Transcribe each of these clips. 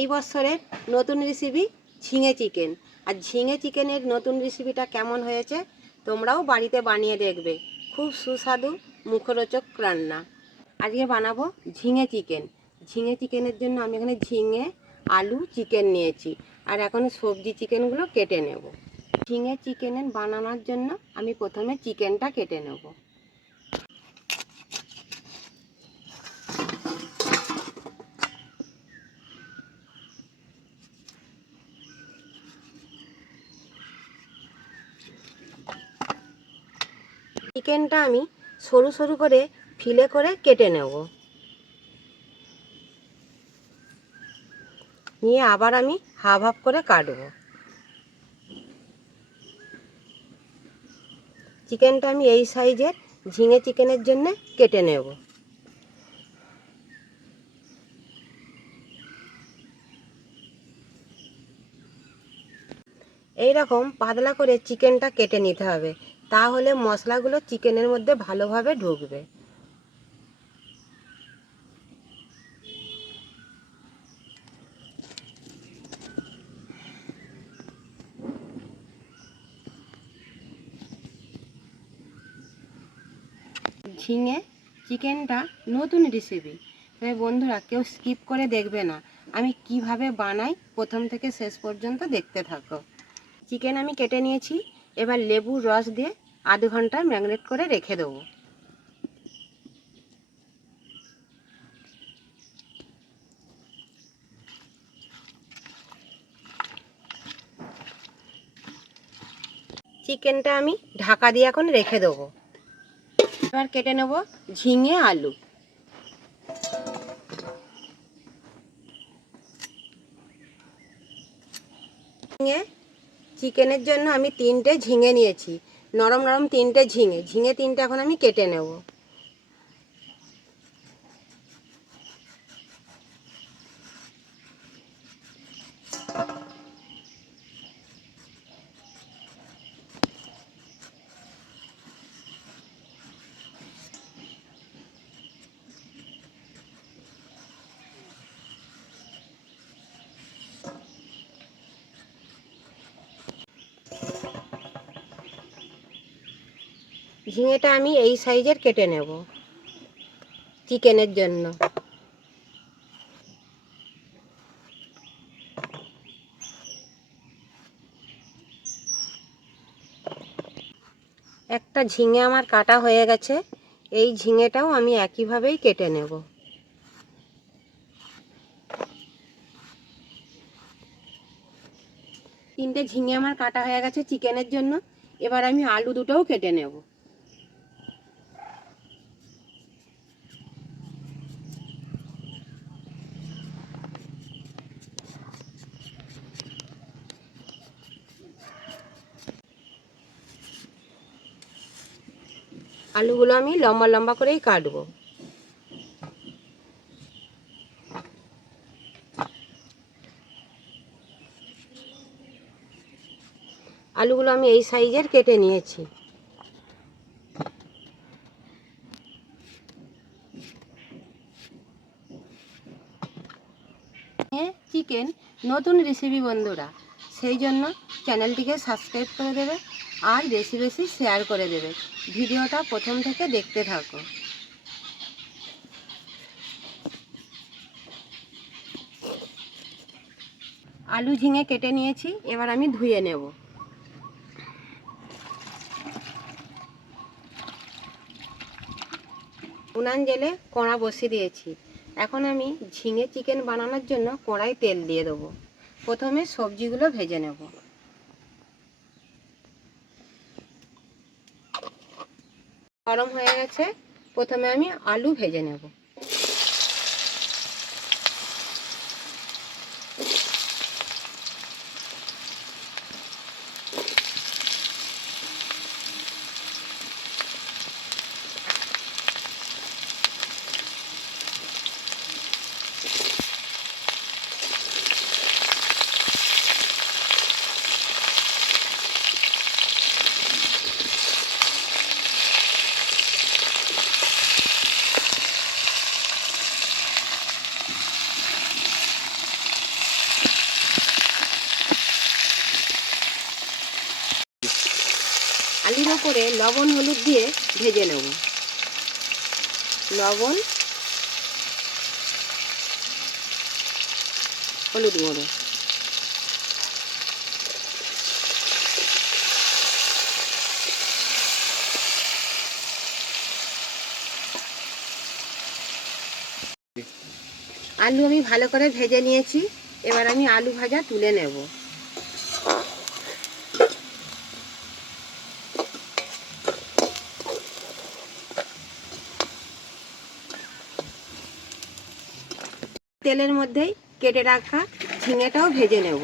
এই বছরের নতুন রেসিপি ঝিঙে চিকেন। আর ঝিঙে চিকেনের নতুন রেসিপিটা কেমন হয়েছে তোমরাও বাড়িতে বানিয়ে দেখবে। খুব সুস্বাদু মুখরোচক রান্না। আজকে বানাবো ঝিঙে চিকেন। ঝিঙে চিকেনের জন্য আমি এখানে ঝিঙে, আলু, চিকেন নিয়েছি। আর এখন সবজি চিকেনগুলো কেটে নেব। ঝিঙে চিকেনের বানানোর জন্য আমি প্রথমে চিকেনটা কেটে নেব। চিকেনটা আমি সরু সরু করে ফিলে করে কেটে নেব। নিয়ে আবার আমি হাফ হাফ করে কাটবো। চিকেনটা আমি এই সাইজের ঝিঙে চিকেনের জন্য কেটে নেব। এই রকম পাতলা করে চিকেনটা কেটে নিতে হবে, তাহলে মশলাগুলো চিকেনের মধ্যে ভালোভাবে ঢুকবে। ঝিঙে চিকেনটা নতুন রেসিপি, তবে বন্ধুরা কেউ স্কিপ করে দেখবে না। আমি কিভাবে বানাই প্রথম থেকে শেষ পর্যন্ত দেখতে থাকো। চিকেন আমি কেটে নিয়েছি, এবার লেবুর রস দিয়ে আধ ঘন্টা ম্যারিনেট করে রেখে দেবো। চিকেনটা আমি ঢাকা দিয়ে এখন রেখে দেবো। এবার কেটে নেব ঝিঙে, আলু। ঝিঙে চিকেনের জন্য আমি 3টে ঝিঙে নিয়েছি, নরম নরম 3টে ঝিঙে 3টে এখন আমি কেটে নেব। ঝিঙেটা আমি এই সাইজের কেটে নেব চিকেনের জন্য। একটা ঝিঙে আমার কাটা হয়ে গেছে, এই ঝিঙেটাও আমি একইভাবেই কেটে নেব। তিনটে ঝিঙে আমার কাটা হয়ে গেছে চিকেনের জন্য। এবার আমি আলু দুটোও কেটে নেব। আলুগুলো আমি লম্বা লম্বা করেই কাটবো। আলুগুলো আমি এই সাইজের কেটে নিয়েছি। চিকেন নতুন রেসিপি বন্ধুরা, সেই জন্য চ্যানেলটিকে সাবস্ক্রাইব করে দেবে আর বেশি বেশি শেয়ার করে দেবে। ভিডিওটা প্রথম থেকে দেখতে থাকো। আলু ঝিঙে কেটে নিয়েছি, এবার আমি ধুয়ে নেব। উনান জেলে কড়া বসিয়ে দিয়েছি। এখন আমি ঝিঙে চিকেন বানানোর জন্য কড়াই তেল দিয়ে দেবো। প্রথমে সবজিগুলো ভেজে নেব। গরম হয়ে গেছে, প্রথমে আমি আলু ভেজে নেব। আলুর ওপরে লবণ হলুদ দিয়ে ভেজে নেব। লবণ হলুদ গুঁড়ো, আলু আমি ভালো করে ভেজে নিয়েছি। এবার আমি আলু ভাজা তুলে নেব। তেলের মধ্যেই কেটে রাখা ঝিঙেটাও ভেজে নেব।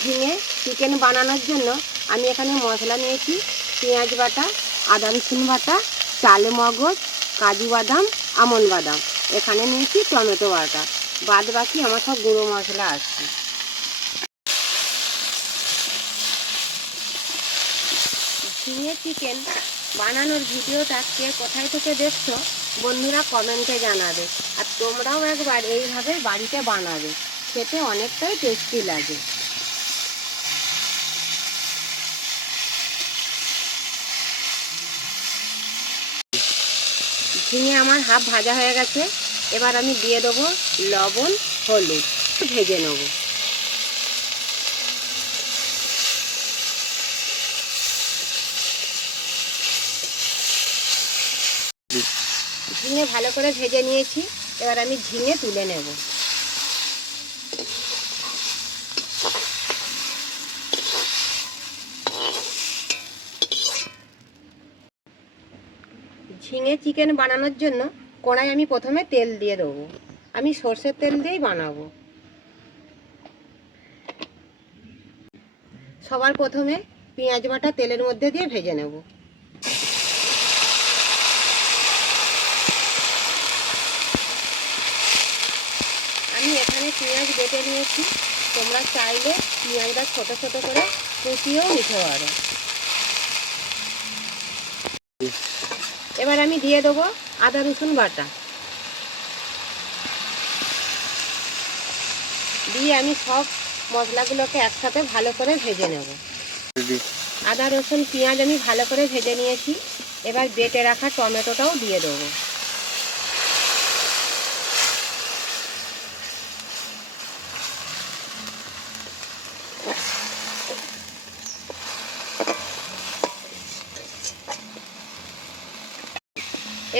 ঝিঙে চিকেন বানানোর জন্য আমি এখানে মশলা নিয়েছি পেঁয়াজ বাটা, আদা রসুন বাটা, চাল মগজ, কাজু বাদাম, আমন্ড বাদাম। এখানে নিয়েছি টমেটো বাটা। বাদ বাকি আমার সব গুঁড়ো মশলা আছে। ঝিঙে চিকেন বানানোর ভিডিওটা কে কোথায় থেকে দেখছো বন্ধুরা কমেন্টে জানাবে। আর তোমরাও একবার এইভাবে বাড়িতে বানাবে, খেতে অনেকটাই টেস্টি লাগে। ঝিঙে আমার হাফ ভাজা হয়ে গেছে। এবার আমি দিয়ে দেবো লবণ হলুদ, ভেজে নেব। ঝিঙে ভালো করে ভেজে নিয়েছি। এবার আমি ঝিঙে তুলে নেব। ঝিঙে চিকেন বানানোর জন্য কড়াই আমি প্রথমে তেল দিয়ে দেবো। আমি সর্ষের তেল দিয়েই বানাবো। সবার প্রথমে পেঁয়াজ বাটা তেলের মধ্যে দিয়ে ভেজে নেব। আমি এখানে পেঁয়াজ বেটে নিয়েছি। তোমরা চাইলে পেঁয়াজটা ছোট ছোট করে কুচিয়েও নিতে পারো। এবার আমি দিয়ে দেবো আদা রসুন বাটা। দিয়ে আমি সব মশলাগুলোকে একসাথে ভালো করে ভেজে নেব। আদা রসুন পেঁয়াজ আমি ভালো করে ভেজে নিয়েছি। এবার বেটে রাখা টমেটোটাও দিয়ে দেবো।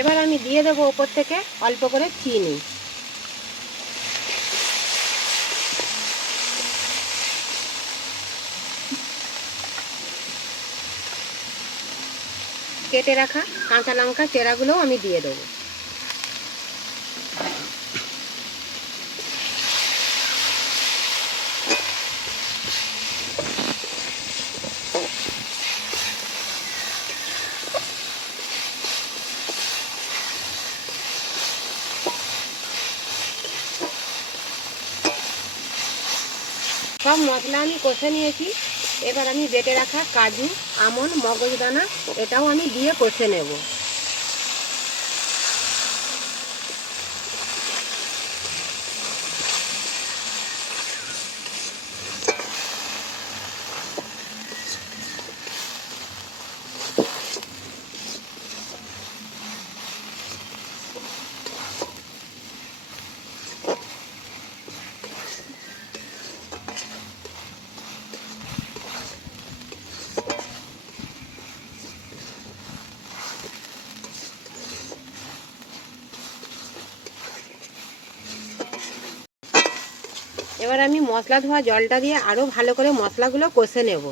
এবার আমি দিয়ে দেবো ওপর থেকে অল্প করে চিনি। কেটে রাখা কাঁচা লঙ্কা চেরাগুলোও আমি দিয়ে দেবো। সব মশলা আমি কষে নিয়েছি। এবার আমি বেটে রাখা কাজু, আমন্ড, মগজদানা এটাও আমি দিয়ে কষে নেব। এবার আমি মশলা ধোয়া জলটা দিয়ে আরও ভালো করে মশলাগুলো কষে নেব।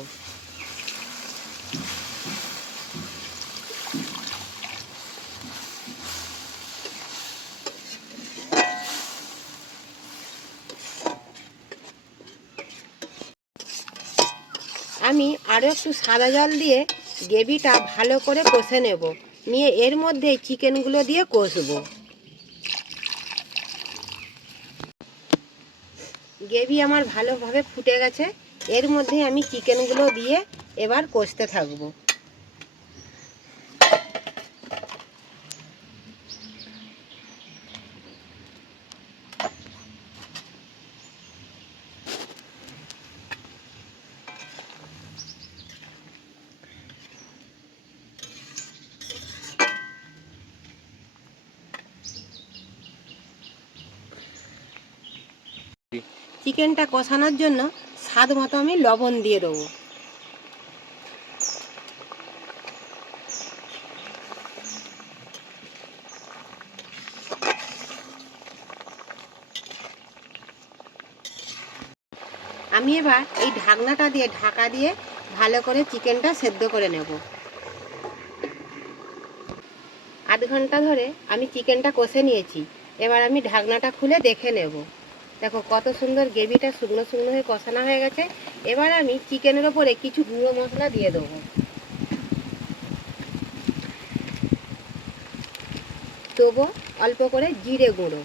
আমি আরও একটু সাদা জল দিয়ে গ্রেভিটা ভালো করে কষে নেব। নিয়ে এর মধ্যে চিকেনগুলো দিয়ে কষবো। গ্রেভি আমার ভালোভাবে ফুটে গেছে। এর মধ্যে আমি চিকেনগুলো দিয়ে এবার কষতে থাকবো। চিকেনটা কষানোর জন্য স্বাদ মতো আমি লবণ দিয়ে দেবো। আমি এবার এই ঢাকনাটা দিয়ে ঢাকা দিয়ে ভালো করে চিকেনটা সেদ্ধ করে নেব। আধ ঘন্টা ধরে আমি চিকেনটা কষে নিয়েছি। এবার আমি ঢাকনাটা খুলে দেখে নেব। দেখো কত সুন্দর গ্রেভিটা শুকনো শুকনো হয়ে কষানো হয়ে গেছে। এবার আমি চিকেনের ওপরে কিছু গুঁড়ো মশলা দিয়ে দেবো। দেবো অল্প করে জিরে গুঁড়ো,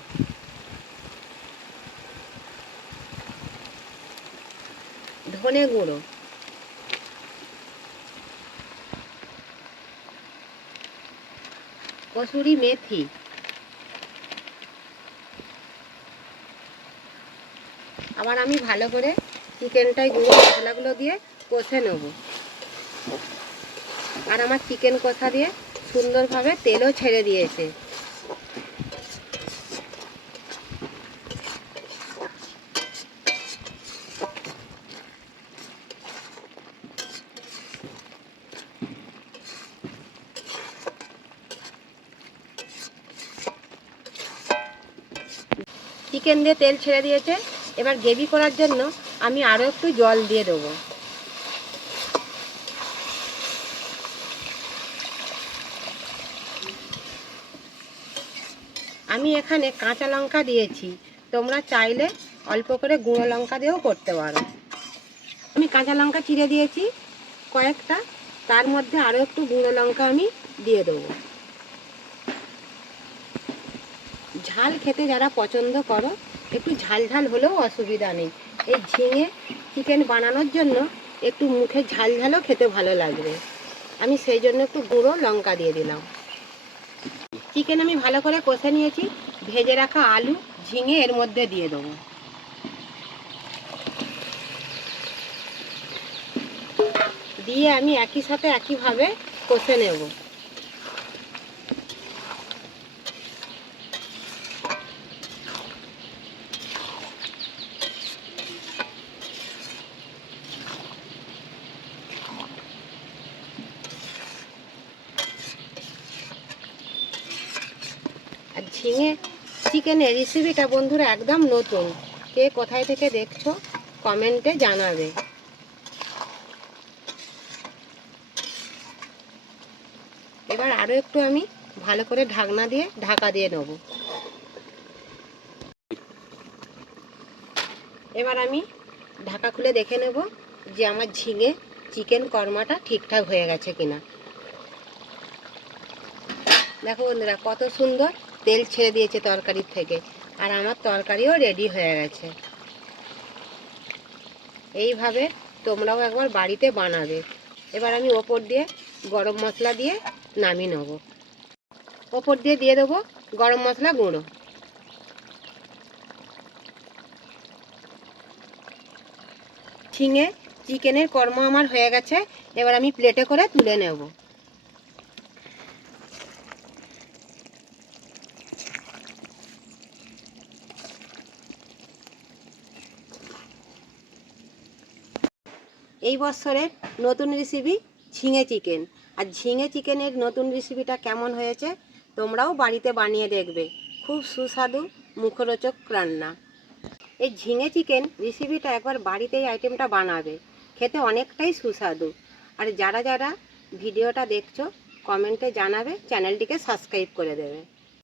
ধনে গুঁড়ো, কসুরি মেথি, আবার আমি ভালো করে চিকেনটায় গুঁড়ো মশলাগুলো দিয়ে কষে নেব। আর আমার চিকেন কষা দিয়ে সুন্দরভাবে তেলও ছেড়ে দিয়েছে। চিকেন দিয়ে তেল ছেড়ে দিয়েছে। এবার গ্রেভি করার জন্য আমি আরও একটু জল দিয়ে দেবো। আমি এখানে কাঁচা লঙ্কা দিয়েছি, তোমরা চাইলে অল্প করে গুঁড়ো লঙ্কা দিয়েও করতে পারো। আমি কাঁচা লঙ্কা চিড়ে দিয়েছি কয়েকটা, তার মধ্যে আরও একটু গুঁড়ো লঙ্কা আমি দিয়ে দেবো। ঝাল খেতে যারা পছন্দ করো, একটু ঝাল ঝাল হলেও অসুবিধা নেই। এই ঝিঙে চিকেন বানানোর জন্য একটু মুখে ঝাল ঝালও খেতে ভালো লাগবে। আমি সেই জন্য একটু গুঁড়ো লঙ্কা দিয়ে দিলাম। চিকেন আমি ভালো করে কষে নিয়েছি। ভেজে রাখা আলু ঝিঙে এর মধ্যে দিয়ে দেবো। দিয়ে আমি একই সাথে একইভাবে কষে নেব। আর ঝিঙে চিকেনের রেসিপিটা বন্ধুরা একদম নতুন। কে কোথায় থেকে দেখছো কমেন্টে জানাবে। এবার আরও একটু আমি ভালো করে ঢাকনা দিয়ে ঢাকা দিয়ে নেব। এবার আমি ঢাকা খুলে দেখে নেব যে আমার ঝিঙে চিকেন কর্মাটা ঠিকঠাক হয়ে গেছে কিনা। দেখো বন্ধুরা কত সুন্দর তেল ছেড়ে দিয়েছে তরকারির থেকে, আর আমার তরকারিও রেডি হয়ে গেছে। এইভাবে তোমরাও একবার বাড়িতে বানাবে। এবার আমি ওপর দিয়ে গরম মশলা দিয়ে নামিয়ে নেব। ওপর দিয়ে দিয়ে দেবো গরম মশলা গুঁড়ো। ঝিঙে চিকেনের কর্ম আমার হয়ে গেছে। এবার আমি প্লেটে করে তুলে নেব। এই বছরের নতুন রেসিপি ঝিঙে চিকেন। আর ঝিঙে চিকেনের নতুন রেসিপিটা কেমন হয়েছে তোমরাও বাড়িতে বানিয়ে দেখবে। খুব সুস্বাদু মুখরোচক রান্না। এই ঝিঙে চিকেন রেসিপিটা একবার বাড়িতে এই আইটেমটা বানাবে, খেতে অনেকটাই সুস্বাদু। আর যারা যারা ভিডিওটা দেখছো কমেন্টে জানাবে, চ্যানেলটিকে সাবস্ক্রাইব করে দেবে।